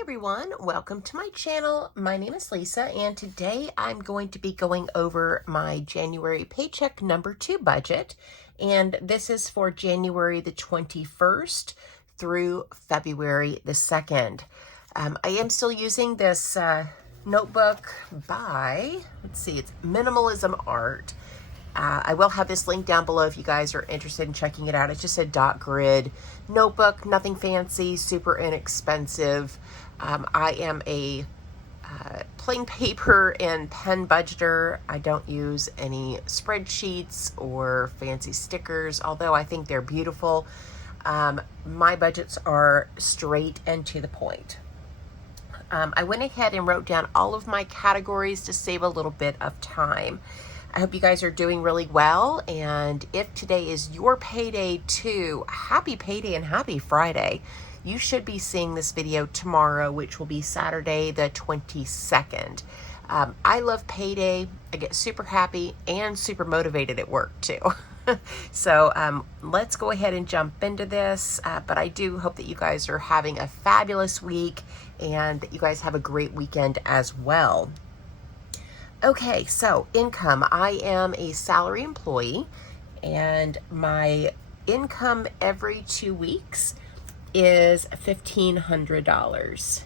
everyone, welcome to my channel. My name is Lisa and today I'm going to be going over my January paycheck number 2 budget, and this is for January the 21st through February the 2nd. I am still using this notebook by, it's Minimalism Art. I will have this link down below if you guys are interested in checking it out. It's just a dot grid notebook, nothing fancy, super inexpensive. I am a plain paper and pen budgeter. I don't use any spreadsheets or fancy stickers, although I think they're beautiful. My budgets are straight and to the point. I went ahead and wrote down all of my categories to save a little bit of time. I hope you guys are doing really well, and if today is your payday too, happy payday and happy Friday. You should be seeing this video tomorrow, which will be Saturday the 22nd. I love payday. I get super happy and super motivated at work too. So let's go ahead and jump into this, but I do hope that you guys are having a fabulous week and that you guys have a great weekend as well. Okay, so income. I am a salary employee and my income every 2 weeks is $1,500.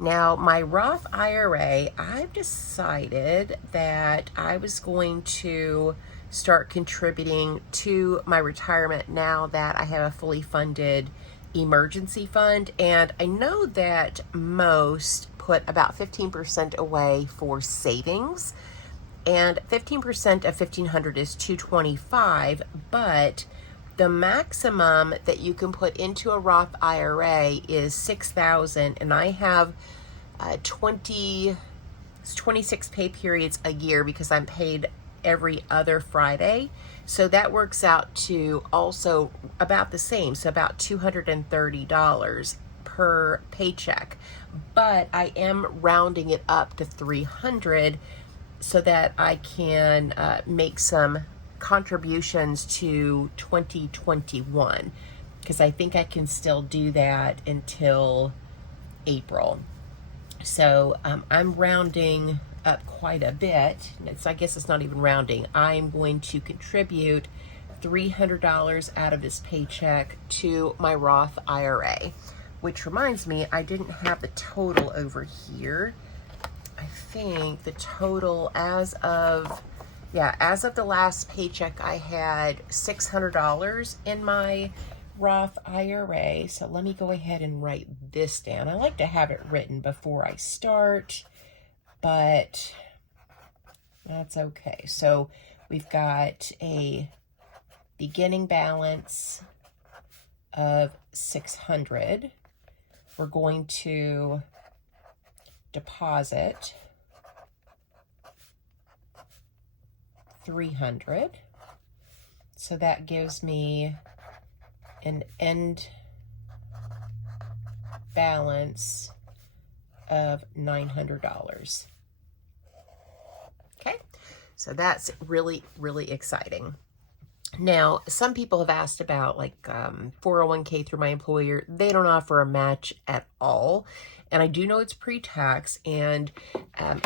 Now, my Roth IRA, I've decided that I was going to start contributing to my retirement now that I have a fully funded emergency fund, and I know that most put about 15% away for savings, and 15% of $1,500 is $225, but the maximum that you can put into a Roth IRA is $6,000, and I have 26 pay periods a year because I'm paid every other Friday. So that works out to also about the same, so about $230 per paycheck. But I am rounding it up to $300 so that I can make some contributions to 2021, because I think I can still do that until April. So I'm rounding up quite a bit. I guess it's not even rounding. I'm going to contribute $300 out of this paycheck to my Roth IRA, which reminds me, I didn't have the total over here. I think the total as of the last paycheck, I had $600 in my Roth IRA. So let me go ahead and write this down. I like to have it written before I start, but that's okay. So we've got a beginning balance of $600. We're going to deposit $300. So that gives me an end balance of $900. Okay, so that's really, really exciting. Now, some people have asked about like 401k through my employer. They don't offer a match at all. And I do know it's pre-tax, and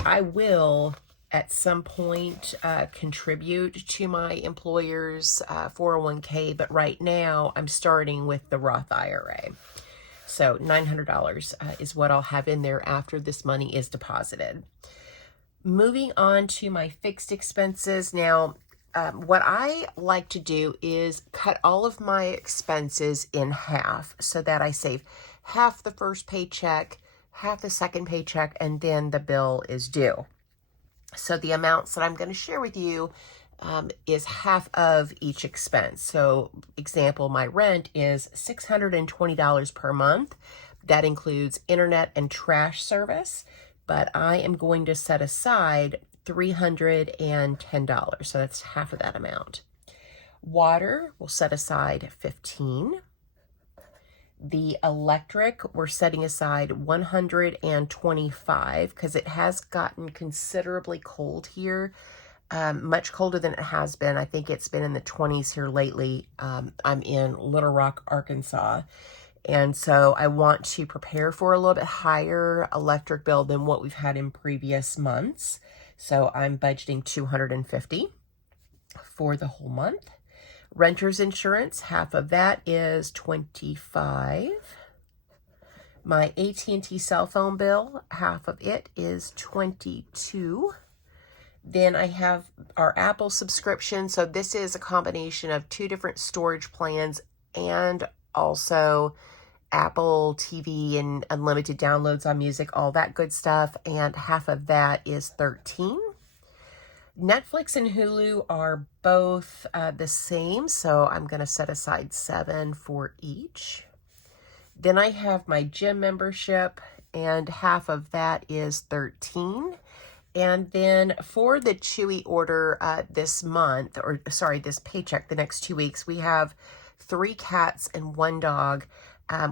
I will at some point contribute to my employer's 401k, but right now I'm starting with the Roth IRA. So $900 is what I'll have in there after this money is deposited. Moving on to my fixed expenses. Now, what I like to do is cut all of my expenses in half so that I save half the first paycheck, half the second paycheck, and then the bill is due. So the amounts that I'm going to share with you is half of each expense. So example, my rent is $620 per month. That includes internet and trash service, but I am going to set aside $310. So that's half of that amount. Water, we'll set aside $15. The electric, we're setting aside $125 because it has gotten considerably cold here, much colder than it has been. I think it's been in the 20s here lately. I'm in Little Rock, Arkansas, And so I want to prepare for a little bit higher electric bill than what we've had in previous months. So I'm budgeting $250 for the whole month. Renter's insurance, half of that is $25. My AT&T cell phone bill, half of it is $22. Then I have our Apple subscription. So this is a combination of 2 different storage plans and also Apple TV and unlimited downloads on music, all that good stuff. And half of that is $13. Netflix and Hulu are both the same. So I'm going to set aside $7 for each. Then I have my gym membership, and half of that is $13. And then for the Chewy order this month, or sorry, this paycheck, the next 2 weeks, we have 3 cats and 1 dog.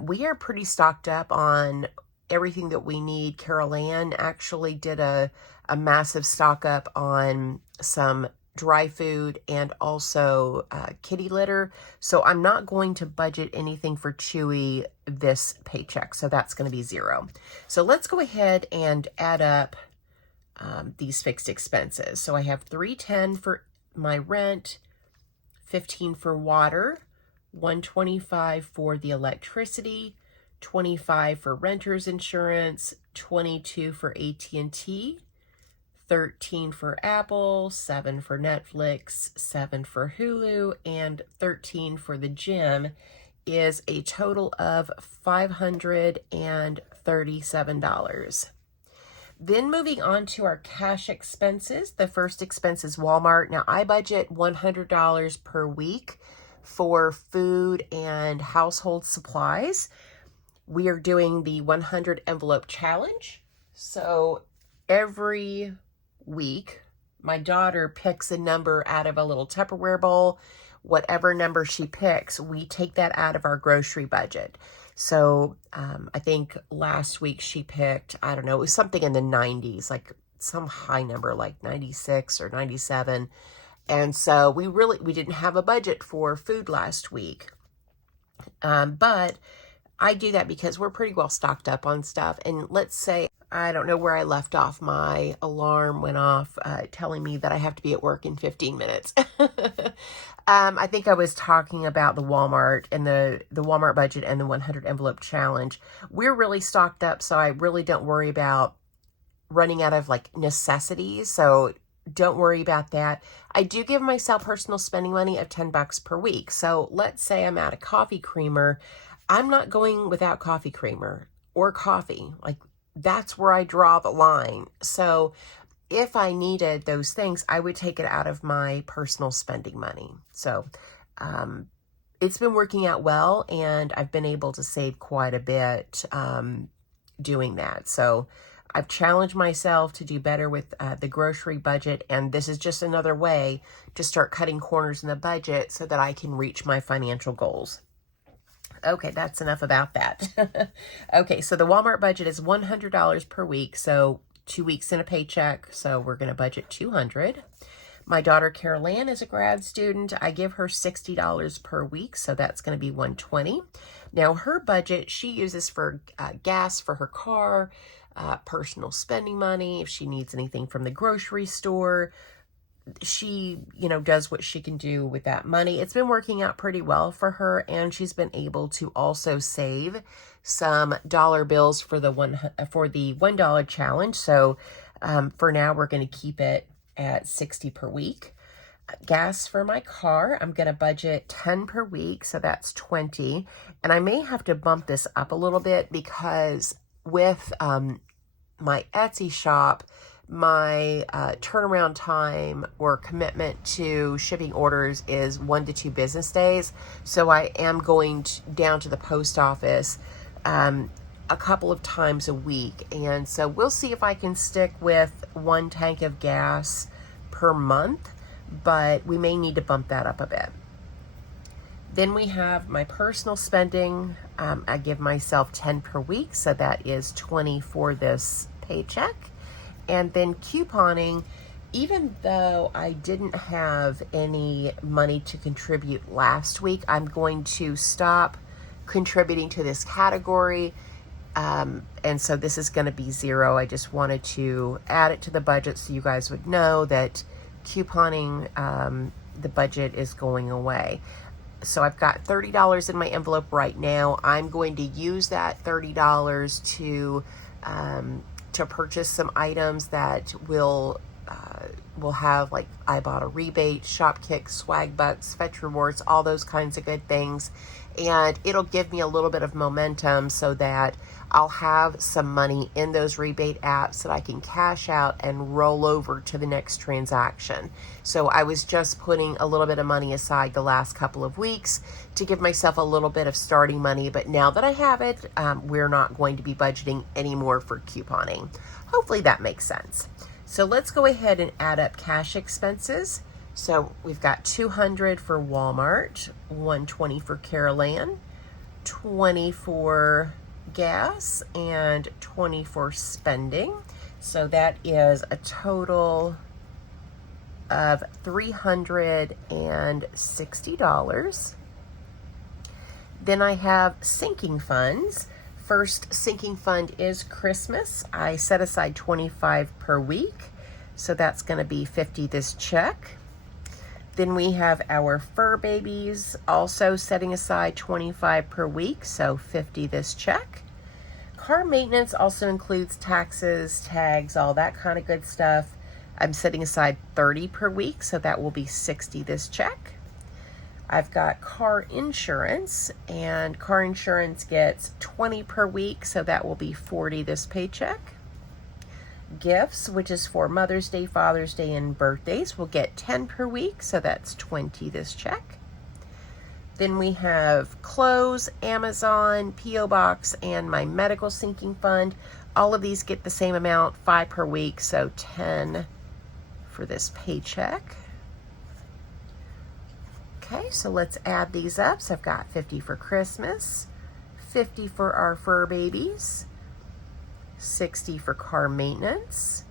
We are pretty stocked up on everything that we need. Carol Ann actually did a massive stock up on some dry food and also kitty litter. So I'm not going to budget anything for Chewy this paycheck. So that's going to be 0. So let's go ahead and add up these fixed expenses. So I have $310 for my rent, $15 for water, $125 for the electricity, $25 for renter's insurance, $22 for AT&T, $13 for Apple, $7 for Netflix, $7 for Hulu, and $13 for the gym is a total of $537. Then moving on to our cash expenses. The first expense is Walmart. Now I budget $100 per week for food and household supplies. We are doing the 100 envelope challenge. So every week, my daughter picks a number out of a little Tupperware bowl. Whatever number she picks, we take that out of our grocery budget. So I think last week she picked, I don't know, it was something in the 90s, like some high number, like 96 or 97. And so we didn't have a budget for food last week. But I do that because we're pretty well stocked up on stuff. And let's say, I don't know where I left off. My alarm went off telling me that I have to be at work in 15 minutes. I think I was talking about the Walmart and the Walmart budget and the 100 envelope challenge. We're really stocked up, so I really don't worry about running out of like necessities. So don't worry about that. I do give myself personal spending money of $10 per week. So let's say I'm out of coffee creamer. I'm not going without coffee creamer or coffee. Like, that's where I draw the line. So if I needed those things, I would take it out of my personal spending money. So it's been working out well, and I've been able to save quite a bit doing that. So I've challenged myself to do better with the grocery budget, and this is just another way to start cutting corners in the budget so that I can reach my financial goals. Okay, that's enough about that. Okay, so the Walmart budget is $100 per week, so 2 weeks in a paycheck, so we're going to budget $200. My daughter Carol Ann is a grad student. I give her $60 per week, so that's going to be $120. Now her budget, she uses for gas for her car, personal spending money, if she needs anything from the grocery store. She, does what she can do with that money. It's been working out pretty well for her, and she's been able to also save some dollar bills for the $1 challenge. So for now, we're going to keep it at $60 per week. Gas for my car, I'm going to budget $10 per week, so that's $20. And I may have to bump this up a little bit because with my Etsy shop, my turnaround time or commitment to shipping orders is 1 to 2 business days. So I am going down to the post office a couple of times a week. And so we'll see if I can stick with 1 tank of gas per month, but we may need to bump that up a bit. Then we have my personal spending. I give myself $10 per week, so that is $20 for this paycheck. And then couponing, even though I didn't have any money to contribute last week, I'm going to stop contributing to this category. And so this is going to be 0. I just wanted to add it to the budget so you guys would know that couponing, the budget is going away. So I've got $30 in my envelope right now. I'm going to use that $30 to purchase some items that will have like IBOTTA Rebate, Shopkick, Swagbucks, Fetch Rewards, all those kinds of good things. And it'll give me a little bit of momentum so that I'll have some money in those rebate apps that I can cash out and roll over to the next transaction. So I was just putting a little bit of money aside the last couple of weeks to give myself a little bit of starting money. But now that I have it, we're not going to be budgeting anymore for couponing. Hopefully that makes sense. So let's go ahead and add up cash expenses. So we've got $200 for Walmart, $120 for Carolan, $20 for gas, and $20 for spending. So that is a total of $360. Then I have sinking funds. First sinking fund is Christmas. I set aside $25 per week, so that's going to be $50 this check. Then we have our fur babies, also setting aside $25 per week, so $50 this check. Car maintenance also includes taxes, tags, all that kind of good stuff. I'm setting aside $30 per week, so that will be $60 this check. I've got car insurance, and car insurance gets $20 per week, so that will be $40 this paycheck. Gifts, which is for Mother's Day, Father's Day, and birthdays, will get $10 per week, so that's $20 this check. Then we have clothes, Amazon, P.O. Box, and my medical sinking fund. All of these get the same amount, $5 per week, so $10 for this paycheck. Okay, so let's add these up. So I've got $50 for Christmas, $50 for our fur babies, $60 for car maintenance,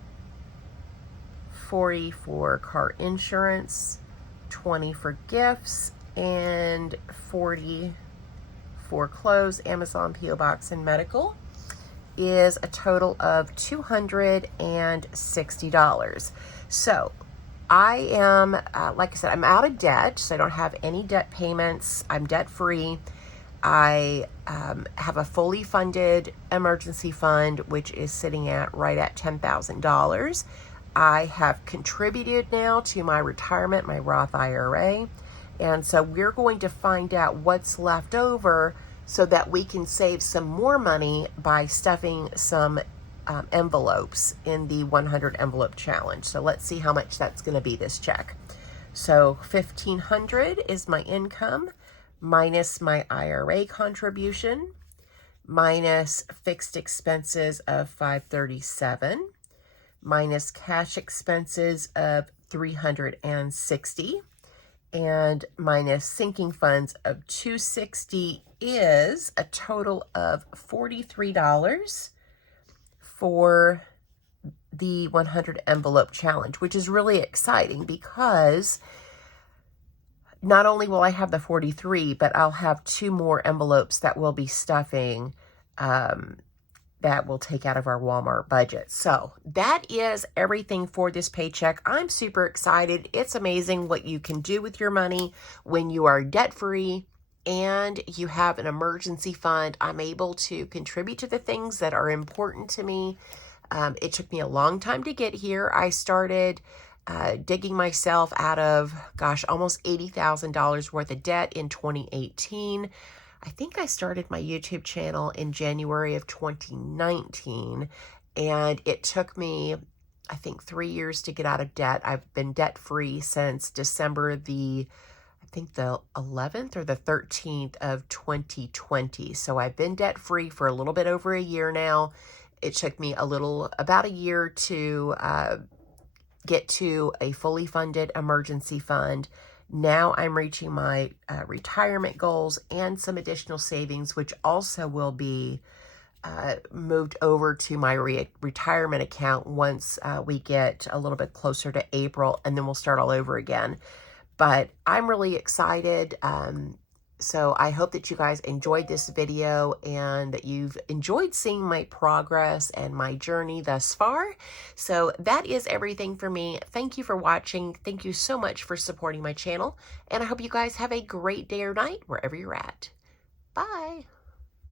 $40 for car insurance, $20 for gifts, and $40 for clothes, Amazon, P.O. Box, and medical, is a total of $260. So I am, like I said, I'm out of debt, so I don't have any debt payments. I'm debt free. I have a fully funded emergency fund, which is sitting at right at $10,000. I have contributed now to my retirement, my Roth IRA. And so we're going to find out what's left over so that we can save some more money by stuffing some envelopes in the 100 envelope challenge. So let's see how much that's going to be this check. So $1,500 is my income, minus my IRA contribution, minus fixed expenses of $537, minus cash expenses of $360, and minus sinking funds of $260 is a total of $43 for the 100 envelope challenge, which is really exciting because not only will I have the 43, but I'll have 2 more envelopes that we'll be stuffing that will take out of our Walmart budget. So that is everything for this paycheck. I'm super excited. It's amazing what you can do with your money when you are debt-free and you have an emergency fund. I'm able to contribute to the things that are important to me. It took me a long time to get here. I started digging myself out of, almost $80,000 worth of debt in 2018. I think I started my YouTube channel in January of 2019, and it took me, I think, 3 years to get out of debt. I've been debt-free since December the 11th or the 13th of 2020. So I've been debt-free for a little bit over a year now. It took me about a year to get to a fully funded emergency fund. Now I'm reaching my retirement goals and some additional savings, which also will be moved over to my retirement account once we get a little bit closer to April, and then we'll start all over again. But I'm really excited. So I hope that you guys enjoyed this video and that you've enjoyed seeing my progress and my journey thus far. So that is everything for me. Thank you for watching. Thank you so much for supporting my channel. And I hope you guys have a great day or night wherever you're at. Bye.